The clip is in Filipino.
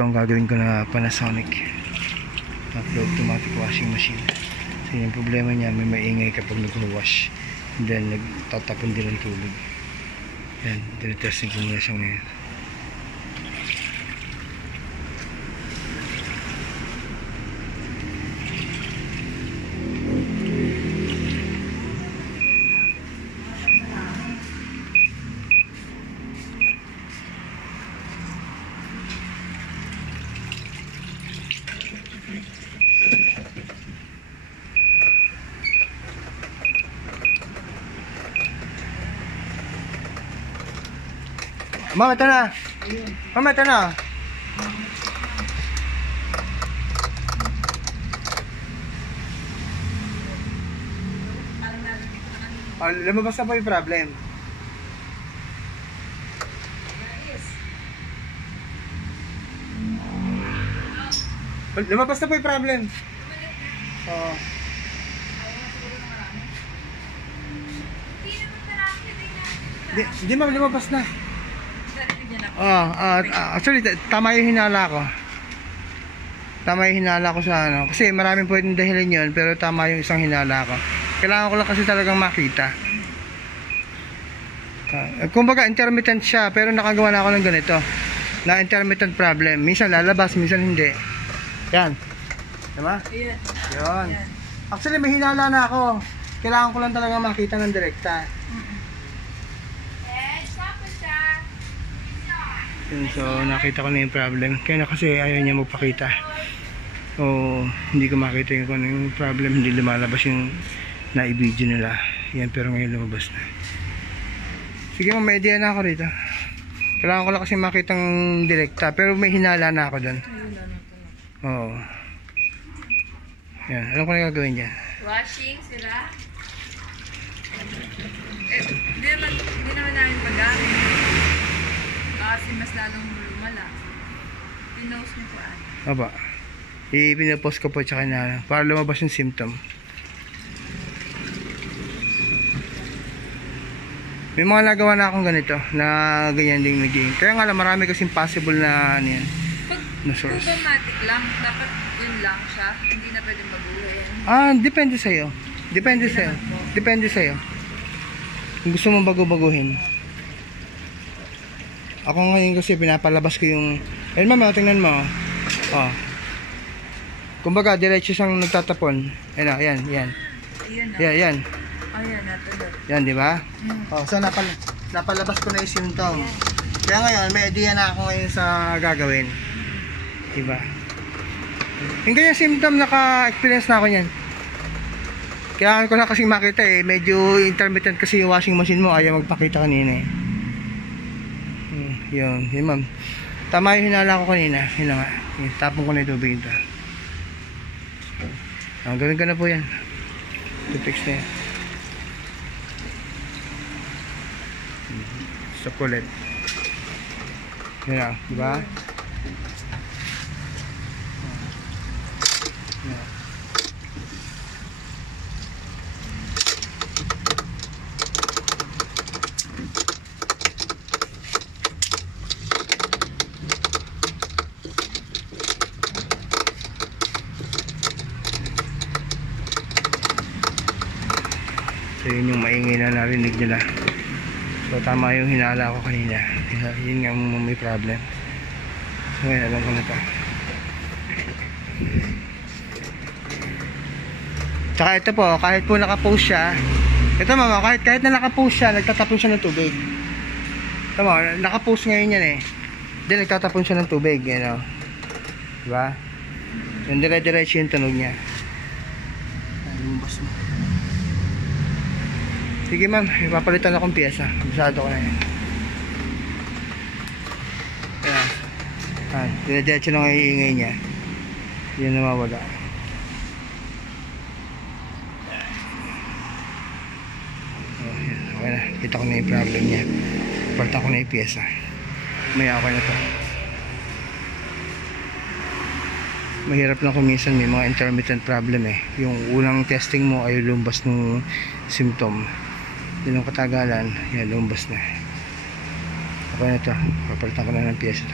ito ang gagawin ko na Panasonic automatic washing machine. So yung problema niya, may maingay kapag nag-wash, then nagtatapon din ng tubig. Yan, tinitesting ko muna siya ngayon. Mama, ito na. Mama, ito na. Oh, lumabas na po yung problem. Lumabas na po yung problem. Oh. Di ma'am, lumabas na. Actually, tama yung hinala ko. Tama yung hinala ko sa ano. Kasi maraming pwedeng dahilan yun, pero tama yung isang hinala ko. Kailangan ko lang kasi talagang makita. Kumbaga, intermittent siya, pero nakagawa na ako ng ganito. Na intermittent problem. Minsan lalabas, minsan hindi. Yan. Diba? Yun. Actually, may hinala na ako. Kailangan ko lang talaga makita ng direkta. So nakita ko na yung problem. Kaya na kasi ayaw niya magpakita. O hindi ko makita yung kung ano yung problem. Hindi lumalabas yung na-i-video nila. Yan, pero ngayon lumabas na. Sige, may idea na ako rito. Kailangan ko lang kasi makitang direkta. Pero may hinala na ako doon. Oo. Yan, alam ko na gagawin dyan. Washing sila. Hindi naman namin pag-gamit. Kasi mas lalong lumala. Pinost niyo po Aba. Ipinapost ko po tsaka na para lumabas yung symptom. May mga nagawa na akong ganito na ganyan din naging. Kaya nga lang marami kasing possible na ano yan. Na source. Pag automatic lang, dapat yun lang siya. Hindi na pwedeng baguhin. Depende sa'yo. Depende sa'yo. Depende sa'yo. Kung gusto mong bago-baguhin. Ako ngayon kasi pinapalabas ko yung ayun mama, tingnan mo. Oh. Kumbaga diretso siyang nagtatapon. Ayun, yan, yan. Yan. Ayan, natulog. Yan, di ba? Oh, so napalabas ko na yung symptom. Kaya ngayon, may idea na ako ngayon sa gagawin. Di ba? Yung ganyan symptom, naka-experience na ako niyan. Kailangan ko na kasi makita eh. Medyo intermittent kasi yung washing machine mo. Ayaw magpakita kanina eh. Yun ma'am. Tama yung hinala ko kanina. Yun nga. Tapon ko na yung tubig ito. Gawin ka na po yan. Tupix na yan. Stop ulit. Yun na. Diba? So yun yung maingay na narinig nila. So tama yung hinala ko kanina. Yun nga may problem. So ngayon alam ko na to. Tsaka ito po, kahit po nakapost siya. Ito mama, kahit na nakapost siya, nagtatapon siya ng tubig. Ito mo, nakapost ngayon yan eh. Then nagtatapon siya ng tubig, you know. Diba? Yung dire-diretso yung tunog niya. Lumbas mo. Sige ma'am, ipapalitan akong piyesa. Bisado ko na yan. Ayan. Dire-diretso lang ang iingay niya. Yan nawawala. Okay na, kita ko na yung problem niya. Palitan ko na yung piyesa. May okay na to. Mahirap lang kung minsan may mga intermittent problem eh. Yung unang testing mo ay lumbas ng symptom. Yun ang katagalan, yan lumbas na. Okay na to, papalitan ko na ng piyesa.